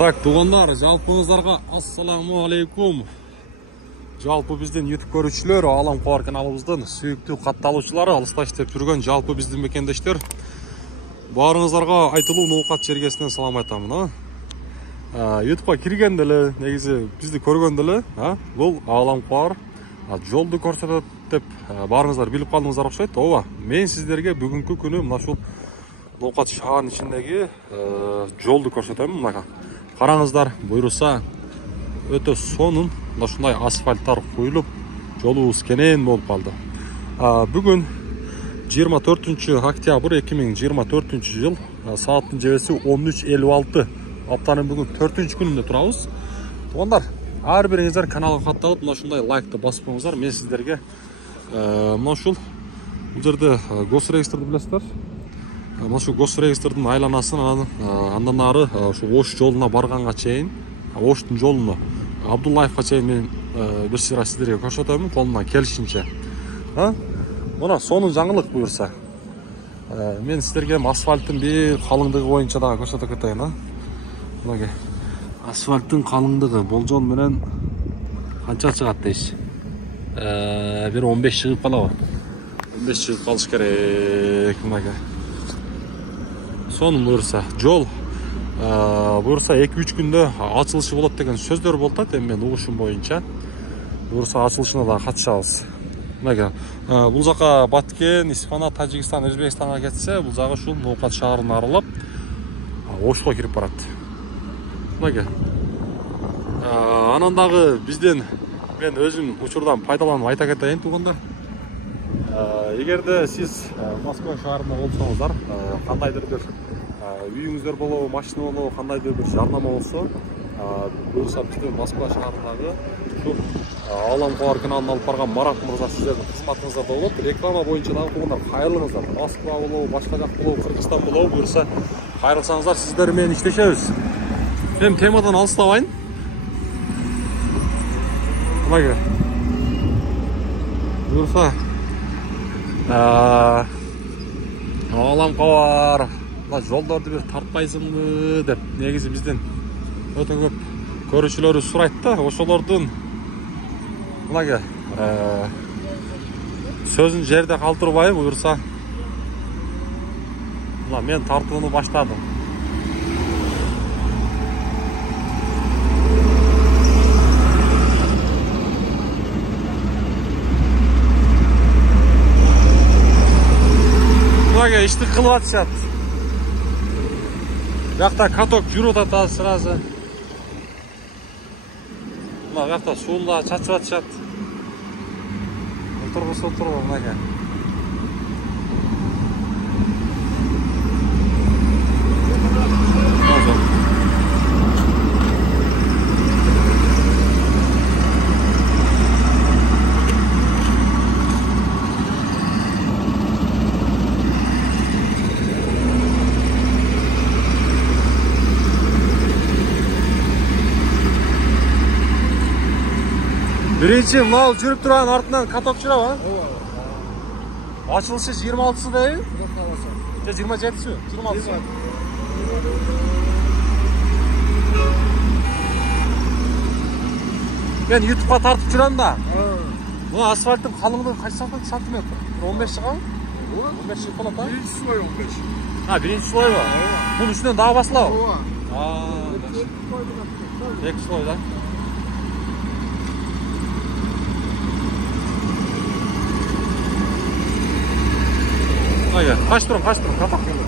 Так, туғандар, жалпыңыздарға ассаламу алейкум. Жалпы бізден YouTube көрушілер, Алам Қуар каналымыздың сүйікті қатталушылары, алыста іштеп жүрген жалпы біздің мекендештер. Барыңыздарға айтылу ноқат жергесінен салам айтамын. YouTubeға кіргенділі, негізі бізді көргенділі, бұл Алам Қуар жолды көрсетіп деп барыңыздар біліп қалдыңыздар ұқсайды. Ова, мен сіздерге бүгінгі күні мынашыл ноқат шағын ішіндегі жолды көрсетемін. Қараңыздар, бұйырса өте сонын шындай асфальттар қойылып, жолуыз кенен болып қалды. Бүгін 24 октябрь 2024 жыл, сағаттың жебесі 13:56. Аптаның бүгін 4-ші күнінде тұрамыз. Туғандар, әрбіріңіздер каналға қатталып, шындай лайкты басып қойыңыздар. Мен сіздерге бұл жерде госрегистрді білесіздер. Бұл госрегистрдің айланасын андан ары Ош жолына барғанға чейін, Оштың жолына Абдуллаевқа чейін мен бір сыра сіздерге көрсетемін, қолымнан келішінше. Мұна соның жаңылық бұйырса. Мен сіздерге асфальттың бір қалыңдығы бойынша дағы көрсетіп кетейін. Асфальттың қалыңдығы болжон менен қанша шығады дейсіз? Bir 15 шығып қала бар. 15 шығып қалыш керек. Соның бұйырса, жол бұйырса 2-3 күнде açılışı болады деген сөздер болды, мен ұғышым бойынша. Бұйырса açılышына да қатысамыз. Бұл жаққа Баткен, Испана, Тажикстан, Өзбекстанға кетсе, бұл жағы шул ноқат шағырын аралап, Ошқа кіріп барады. Анандағы бізден мен өзім ұшырдан пайдаланып айта кетейін туғандар. Егерде сіз Москва шағырында болсаңыздар, қандайдыр бір үйіңіздер болу, машина болу, қандайдыр бір жарнама болса, бұйырса бізден Москва шағырындағы Алам Қуар каналын алып барған Марат мырза сіздердің қызматыңызда болады. Реклама бойынша дағы туғандар қайырлыңыздар. Москва болу, басқа жақ болу, Қырғызстан болу, бұйырса қайырлысаңыздар сіздермен іштешеміз. Мен темадан алыстабайын. Бұйырса Алам Қуар жолдарды бір тартпайсыңбы деп негізі бізден өте көп көрушілері сұрайды да, ошолордун сөзін жерде қалтырбай бұйырса мен тартуыны баштадым. İşte kılvat şat. Yakta katok жүріп атады сразу. Yakta суында чачып шат. Отырғы. Birinci mal жүріп тұрған артынан каток жүріп, Açılışı 26'sı değil? 27'si? 26'sı. Ben YouTube'a tartıp жүрем da. Bu asfaltın kalınlığı kaç santimetre? 15 çıkan? 15 çık falan da? Birinci sloy 15. Birinci sloy var. Bunun üstünden daha basıla o? Ek sloy da. Kaç durun, kapak geldi.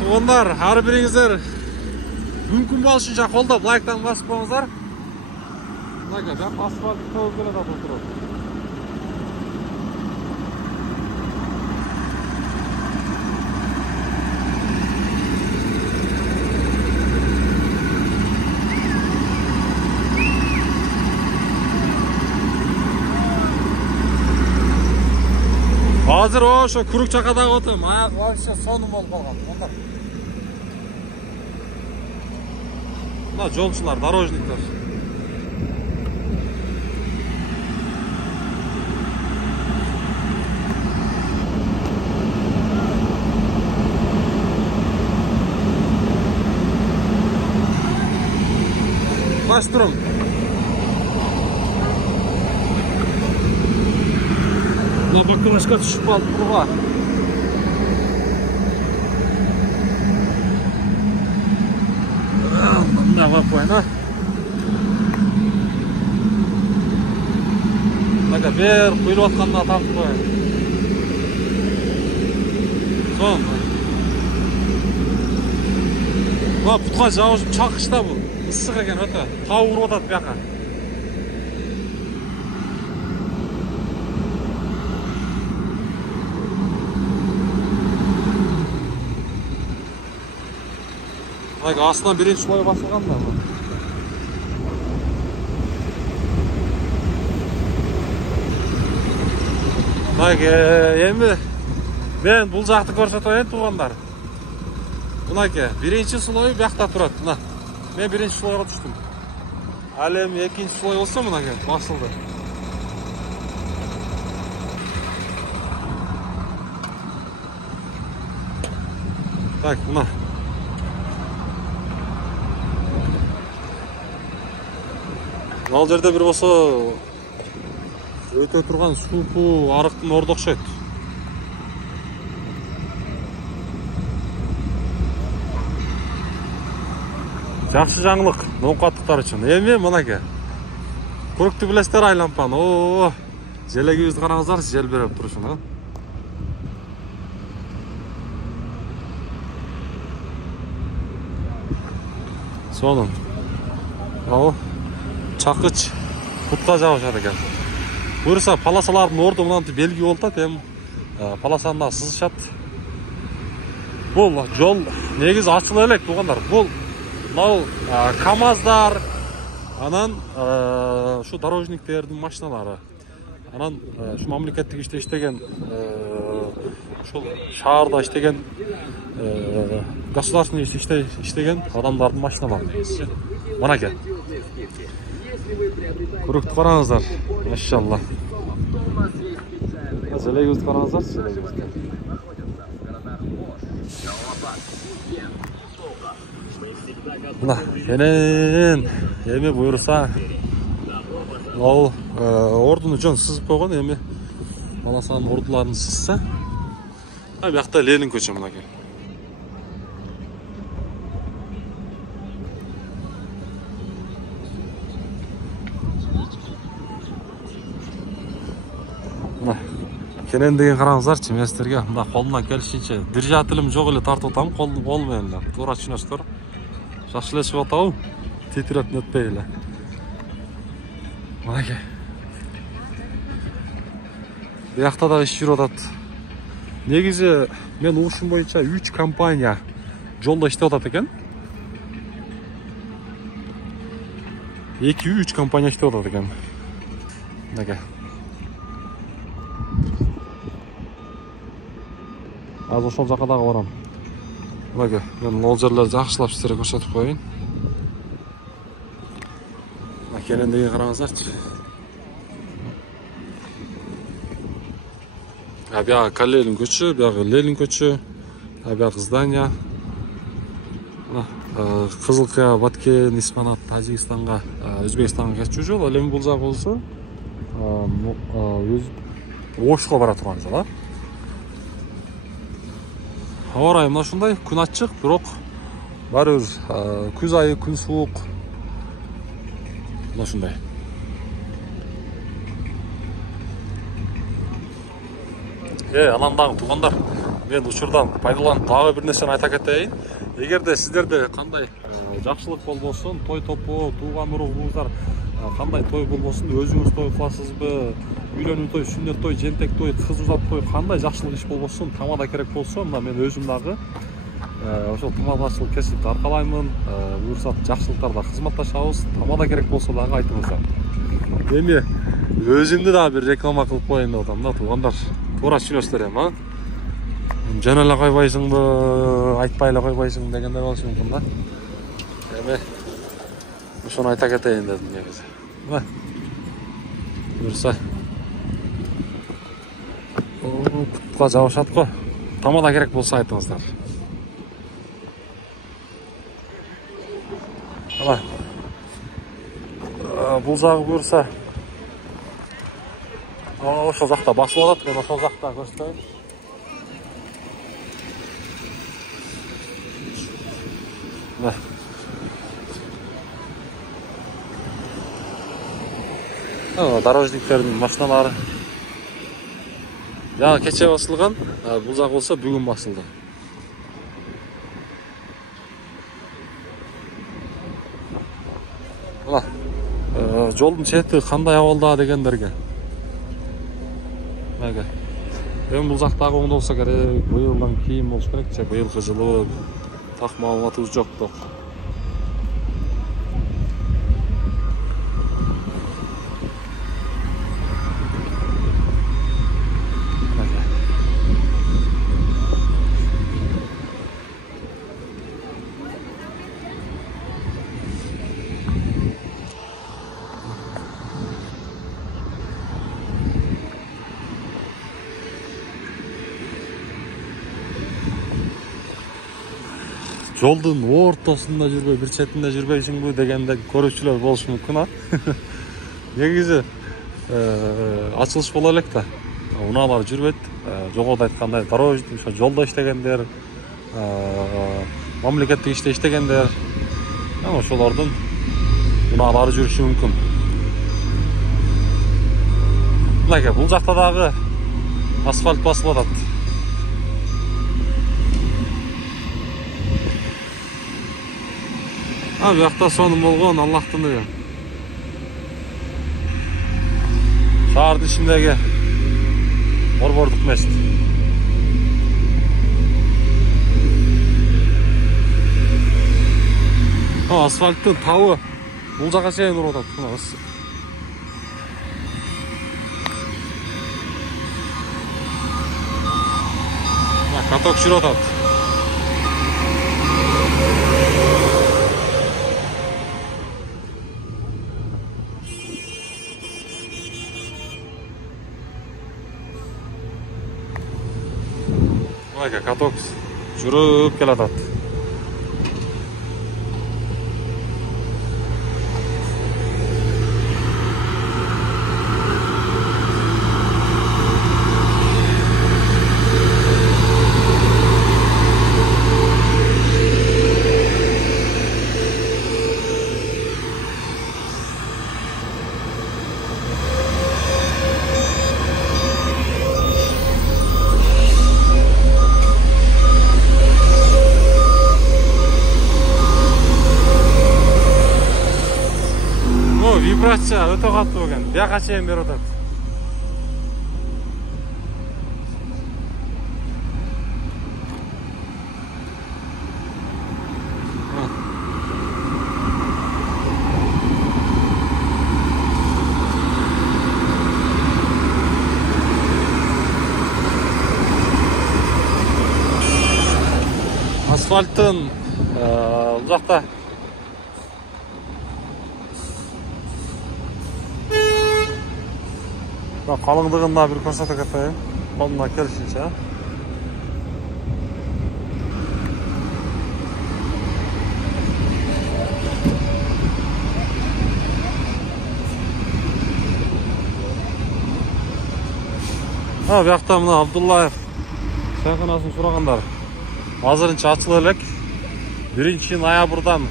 Туғандар, әрбіріңіздер мүмкін болышынша қолдап лайктан басып қойыңыздар. Ben asfaltı tozguna da oturuyorum. Hazır şu kuruk çakadan otum. Ayak var işte sonum ol kalgan. Onlar. Мына жолчулар, дорожниктер. Baş durun. Mына бакалашка түшүп калды буга. Мына бакалашка. Бага бер куйруп атканына тартып коёюн. Сон. Мына бутка жабышып чакышта бул. Issıq ekan öte. Tav urup atat bu yoqqa. Bak aslında birinci sloy basılgan da bu. Bak endi men bul jakты көрсөтөйүн туугандар. Мынакей, birinci sloy bu yoqda турат. Мына. Men birinci sloyga düştüm. Alem ikinci sloy olsa mынакей basıldı. Так, мына. Ал жерде бир болсо өтө турган суу арыктын орду окшойт. Жақсы жаңылык ноокаттыктар үчүн. Эми мынакей. Көрүктү билесиздер айлампаны. О, желегибизди караңыздар, жел берип турушун, а. Сонун. Ал чакыч бутка жабышат экен. Буюрса паласалардын орду мынантип белги болуп атат, эми паласанда сызышат. Бул жол негизи ачыла элек туугандар. Бул КамАЗдар, анан şu дорожниктердин машиналары, анан şu мамлекеттик иште иштеген, ошол шаарда иштеген, государственный иште иштеген адамдардын машиналары. Мынакей. Көрүктү караңыздар, машалла. Желегибизди караңыздарчы, желегибизди. Мына, кенен эми буюрса ал ордуну жөн сызып койгон, эми баласанын ордуларын сызса. А бuyakta Ленин көчө мынакей. Мына, кенен деген караңыздарчы, мен сиздерге мына колумдан келишинче движателим жок эле тартып атам, кол менен эле. Туура түшүнөсүздөр. Жақсы лесіп атау, тетіреп нөтпей елі. Мынакей. Бұяқта да іш жүріп атат. Негізі, мен уғышым бойынша 3 компания жолда іштеп атат екен. 2-3 компания іштеп атат екен. Мынакей. Аз ошол жаққа дағы барам. Мынакей, мен ол жерлерди жакшылап сиздерге көрсөтүп коеюн. Кенен деген караңыздарчы. Бuyagы Калелин көчү, бuyagы Ленин көчү, бuyagы здания. Кызылкая, Баткен, Исманат, Тажикстанга, Өзбекстанга кетчү жол. Ал эми бул жак болсо Ошко бара турган жол, а. Аба ырайы мына ушундай, күн ачык, бирок баары күз айы, күн суук. Мына ушундай. Анан дагы туугандар, мен учурдан пайдаланып дагы бир нерсени айта кетейин. Эгерде сиздерде кандай жакшылык болбосун, той топо, тууган уругуңуздар кандай той болбосун, өзүңүз той кыласызбы, үйлөнүү той, сүннөт той, жентек той, кыз узат той, кандай жакшылык иш болбосун, тамада керек болсо, мына мен өзүм дагы ошол тамадачылык кесипти аркалаймын. Буюрса жакшылыктарда кызматташабыз, тамада керек болсо дагы айтыңыздар. Эми өзүмдү дагы бир реклама кылып коеюн деп атам да, туугандар. Туура түшүнөсүздөр эми, а? Жөн эле койбойсуңбу, айтпай эле койбойсуң дегендер болушу мүмкүн да. Эми Ошону айта кетейин дедим негизи. Буюрса. Кутка жабышат го. Тамада керек болсо айтыңыздар. Ала. Бул жагы буюрса. Ошол жакта басылып атат, мен ошол жакта көрсөтөйүн. Дорожниктердин машиналары. Ya keçe basılgan, bul жак болсо бүгүн басылды. Мына жолдун чети кандай абалда дегендерге. Мага. Эми бул жактагы оңдолсо керек, быйылдан кийин болуш керек, же быйылкы жылы так маалыматыбыз жок да. Жолдун ортосунда жүрбөй, бир четинде жүрбөйсүңбү дегенде көрүүчүлөр болушу мүмкүн, а? Негизи ачылыш боло элек да. Унаалар жүрбөйт. Жогоруда айткандай, дорожник, ошо жолдо иштегендер, мамлекеттик иште иштегендер, ошолордун унаалары жүрүшү мүмкүн. Мынакей, бул жакта дагы асфальт басылып атат. Bu yakta sonum olgun, Allah'tan diyor. Şehrin içindeki Borborduk mescid. Asfaltın tağı бұл жаққа шейін ұрып атат. Каток жүріп атат. Каток жүріп келе атат. Вибрация өте қатты болған. Бияқа шейін бері отады. Асфальттың ұзақта қалыңдығында бір көрсете кетейін. Қолына келішінше. Бұяқта мына Абдуллаев шайханасын сұрағандар. Азырынша ачылы элек. 1 ноябрдан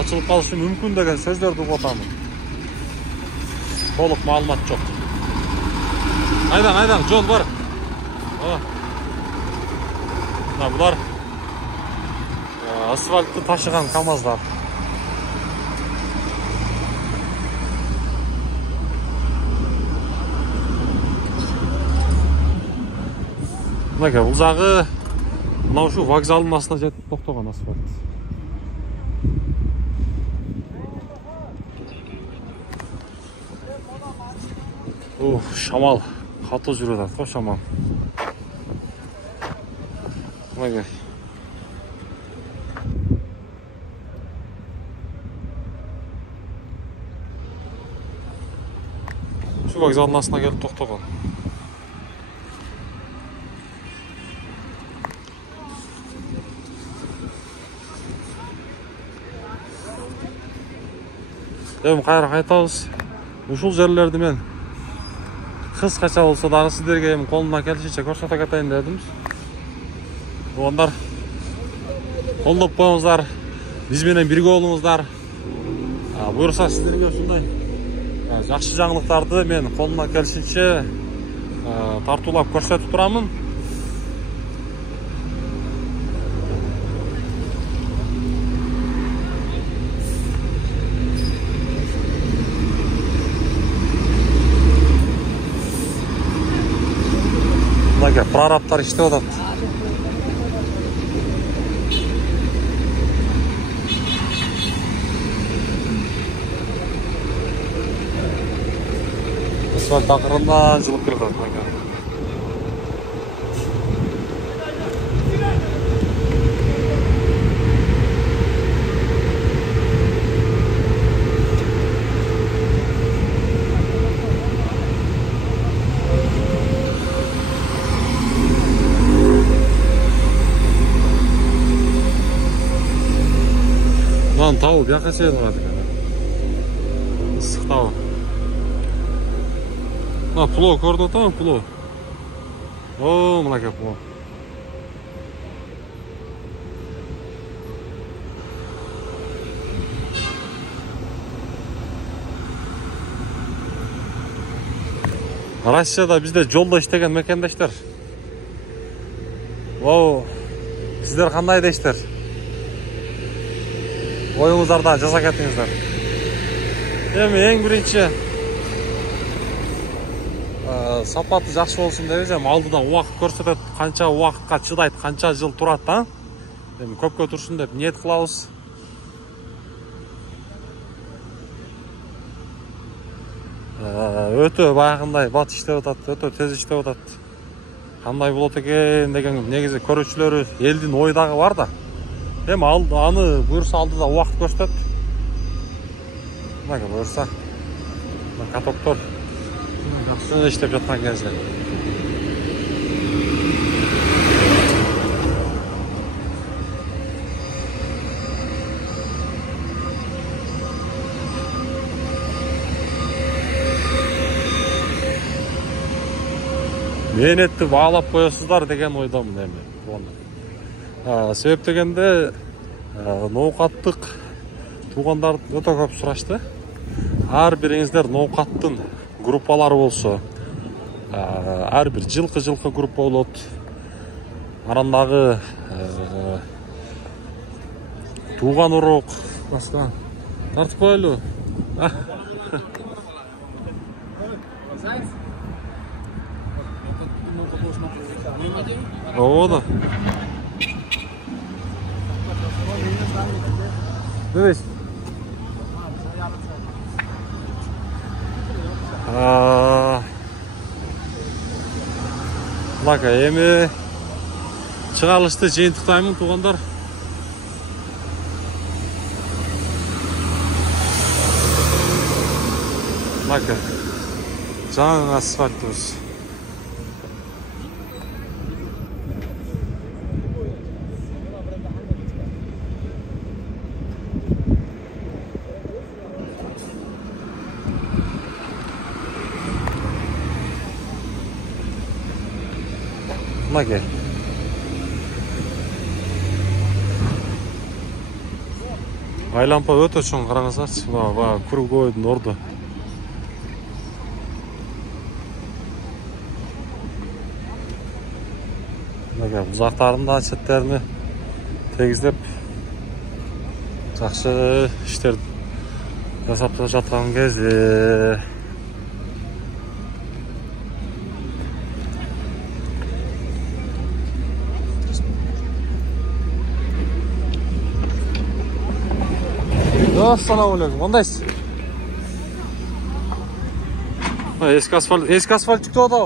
ачылып қалышы мүмкін деген сөздерді қотамын. Толық маалымат жоқ. Айдан, жол бар. Бұлар асфальтты ташыған КАМАЗдар. Бұл жағы мынау шу вокзалдың астына жетіп тоқтаған асфальт. Шамал қатты жүреді атқа шамал. Şu vokzalın астына келіп тоқтаған. Elim қайра қайтабыз. Ушул жерлерди мен кыскача болсо дагы сиздерге колумдан келишинче көрсөтө кетейин дедим. Ондар колдоп коюңуздар, биз менен бирге болуңуздар. Буюрса сиздерге ушундай жакшы жаңылыктарды мен колумдан келишинче тартуулап көрсөтүп турамын. Прораптар иштеп атат. Асфальт акырында жылып келе жатат. Тау бияққа шейін ұрады екен. Ысық тау. Пло көрді отамын, пло. О, мына ке пло. Россияда бізде жолда іштеген мекендештер. Оу, сіздер қандай дештер? Ойыңыздарда жаза кетіңіздер. Эми ең биринчи сапаты жакшы болсун деп элем, алдыда убакыт көрсөтөт, канча убакытка чыдайт, канча жыл турат да. Эми көпкө турсун деп ниет кылабыз. Өтө баягындай бат иштеп атат, өтө тез иштеп атат. Кандай болот экен деген негизи көрүүчүлөрү элдин ойдагы бар да. Hem аны буюрса алдыда убакыт көрсөтөт. Мага буюрса катоктор жакшы иштеп жаткан кезде. Мээнетти баалап коесуздар деген ойдомун эми. Себеп дегенде ноокаттык туугандар өтө көп сурашты. Ар бириңиздер ноокаттын группалары болсо, ар бир жылкы группа болот. Арандагы тууган урок башка тартып коелу. Ода. Дивись. Лака, эми чыгарылышты жыйынтыктаймын туугандар. Лака, жаңы асфальтыбыз. Мага. Айлампа өтө чоң, караңыздарчы. Кругойдун орду. Мага бузактарында четтерини тегиздеп жакшы иштер жасап жаткан кезде Assalamu alaikum. Qandaysiz? Eski asfalt chiqdi o'da.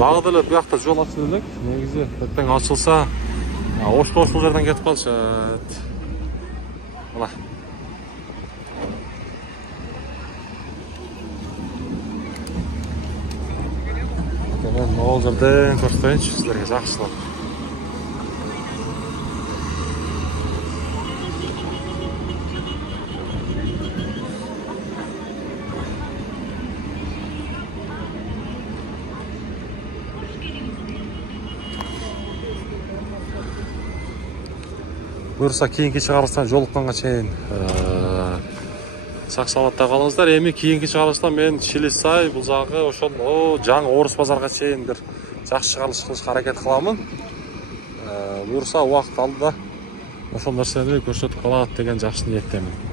Дагы деле bu yoqda жол ачылып элек. Негизи эртең ачылса, ошол жерден кетип калышат. Мына. Мен могул жерден көрсөтөйүнчү силерге жакшылап. Буюрса кийинки чыгарылыштан жолукканга чейин сак саламатта калыңыздар. Эми кийинки чыгарылышта мен Чилисай бул жагы ошол жаңы Орус базарга чейин бир жакшы чыгарылыш кылышка аракет кыламын. Буюрса убакыт алдыда ошол нерсени көрсөтүп калат деген жакшы ниеттемин.